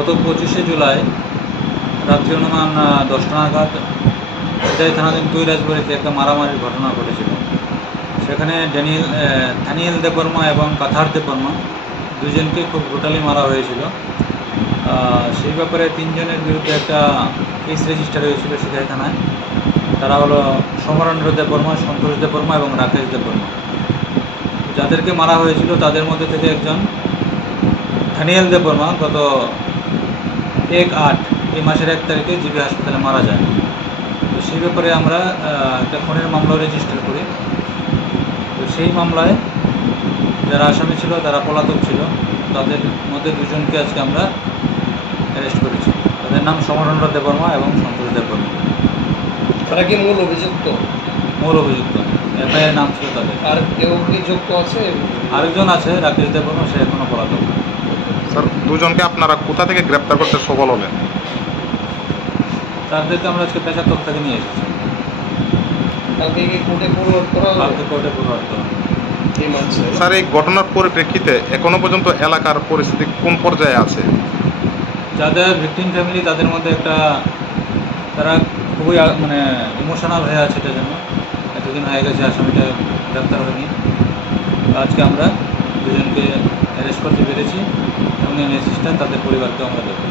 গত 25শে জুলাই রাত্রি অনুমান 10টা নাগাদ এটাই থানাধীন কৈলাসবাড়িতে একটা মারামারির ঘটনা ঘটেছিল। সেখানে ধানিয়েল দেববর্মা এবং কাথার দেববর্মা দুজনকে খুব ব্রুটালি মারা হয়েছিল। সেই ব্যাপারে 3 জনের বিরুদ্ধে একটা কেস রেজিস্টার হয়েছিল সিধাই থানায়। তারা হলো সমরেন্দ্র দেববর্মা, সন্তোষ দেববর্মা এবং রাকেশ দেববর্মা। যাদেরকে মারা হয়েছিল তাদের মধ্যে থেকে একজন ধানিয়েল দেববর্মা গত 1/8 এই মাসের 1 তারিখে জিবি হাসপাতালে মারা যায়। তো সেই ব্যাপারে আমরা একটা খুনের মামলা রেজিস্টার করি। তো সেই মামলায় যারা আসামি ছিল তারা পলাতক ছিল। তাদের মধ্যে 2 জনকে আজকে আমরা অ্যারেস্ট করেছি। তাদের নাম সমরেন্দ্র দেববর্মা এবং সন্তোষ দেববর্মা। তারা কি মূল অভিযুক্ত? মূল অভিযুক্ত, এফআইআর নাম ছিল তাদের। আর কেউ কি যুক্ত আছে? আরেকজন আছে রাকেশ দেববর্মা, সে এখনও পলাতক। স্যার, 2 জনকে আপনারা কোথা থেকে গ্রেপ্তার করতে সফল হলেন? তাদেরকে আমরা আজকে পেশাতক থেকে নিয়ে এসেছি। কালকে কি কোর্টে ফরওয়ার্ড করা হবে? কালকে কোর্টে ফরওয়ার্ড করা হবে। এই মানছে স্যার, এই ঘটনার পরিপ্রেক্ষিতে এখনো পর্যন্ত এলাকার পরিস্থিতি কোন পর্যায়ে আছে? যাদের ভিকটিম ফ্যামিলি তাদের মধ্যে একটা তারা খুবই ইমোশনাল হয়ে আছে। এটা জন্য এতদিন হয়ে গেছে আসামিটা গ্রেপ্তার হয়নি। আজকে আমরা 2 জনকে অ্যারেস্ট করতে পেরেছি এবং এই মেসেজটা তাদের পরিবারকে আমরা দেবো।